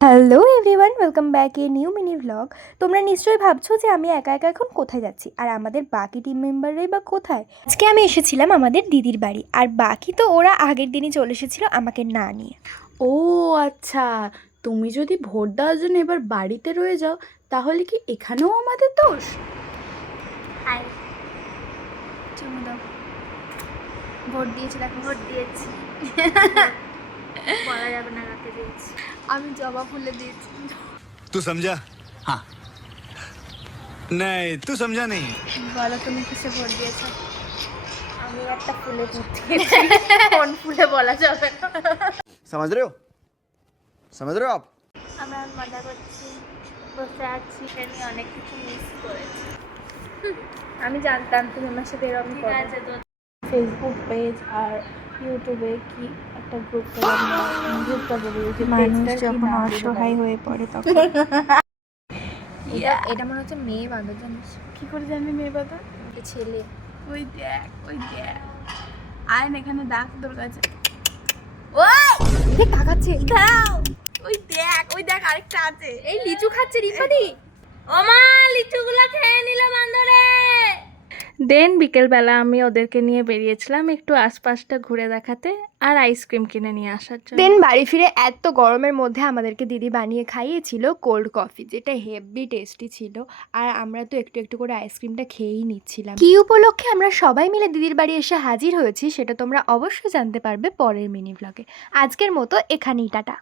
Hello everyone, welcome back a new mini vlog. তোমরা নিশ্চয়ই ভাবছো যে আমি একা একা এখন কোথায় যাচ্ছি, আর আমাদের বাকি টিম মেম্বাররাই বা কোথায়। আজকে আমি এসেছিলাম আমাদের দিদির বাড়ি, আর বাকি তো ওরা আগের দিনই চলে এসেছিল আমাকে না নিয়ে। ও আচ্ছা, তুমি যদি ভোট দেওয়ার জন্য এবার বাড়িতে রয়ে যাও তাহলে কি এখানেও আমাদের দোষ? হাই, চুমু দাও। ভোট দিয়েছি, দেখো ভোট দিয়েছি। বলা যাবে না কাকে দিয়েছি। আমি জবা ফুলে দিয়েছি। तू समझा? हाँ। नहीं, तू समझा नहीं। বলো তুমি কিসে ভোট দিয়েছো? আমি একটা ফুলে দিচ্ছি। কোন ফুলে বলা যাবে না। समझ रहे हो? समझ रहे हो आप? আমরা মজা করছি, বসে আছি, আমি অনেক কিছু মিস করেছি। আমি জানতাম তুমি আমার সাথে এরকম করবে। ফেসবুক পেজ আর ইউটিউবে কি একটা গ্রুপটা বলি যে মানুষ যখন অসহায় হয়ে পড়ে তখন এটা মনে হচ্ছে মেয়ে বাঁধা, জানিস? কি করে জানবি মেয়ে বাবা? ছেলে। ওই দেখ, ওই দেখ, আয়ন এখানে ডাক তোর কাছে। কে তাকাচ্ছে? ওই দেখ আরেকটা আছে। এই লিচু খাচ্ছে রিম্পাদি। ওমা, লিচুগুলো খেয়ে নিলে বান্দরে। দেন বিকেলবেলা আমি ওদেরকে নিয়ে বেরিয়েছিলাম একটু আশপাশটা ঘুরে দেখাতে আর আইসক্রিম কিনে নিয়ে আসার জন্য। দেন বাড়ি ফিরে এত গরমের মধ্যে আমাদেরকে দিদি বানিয়ে খাইয়েছিল কোল্ড কফি, যেটা হেভি টেস্টি ছিল। আর আমরা তো একটু একটু করে আইসক্রিমটা খেয়েই নিচ্ছিলাম। কি উপলক্ষে আমরা সবাই মিলে দিদির বাড়ি এসে হাজির হয়েছি সেটা তোমরা অবশ্যই জানতে পারবে পরের মিনি ভ্লগে। আজকের মতো এখানেই টাটা।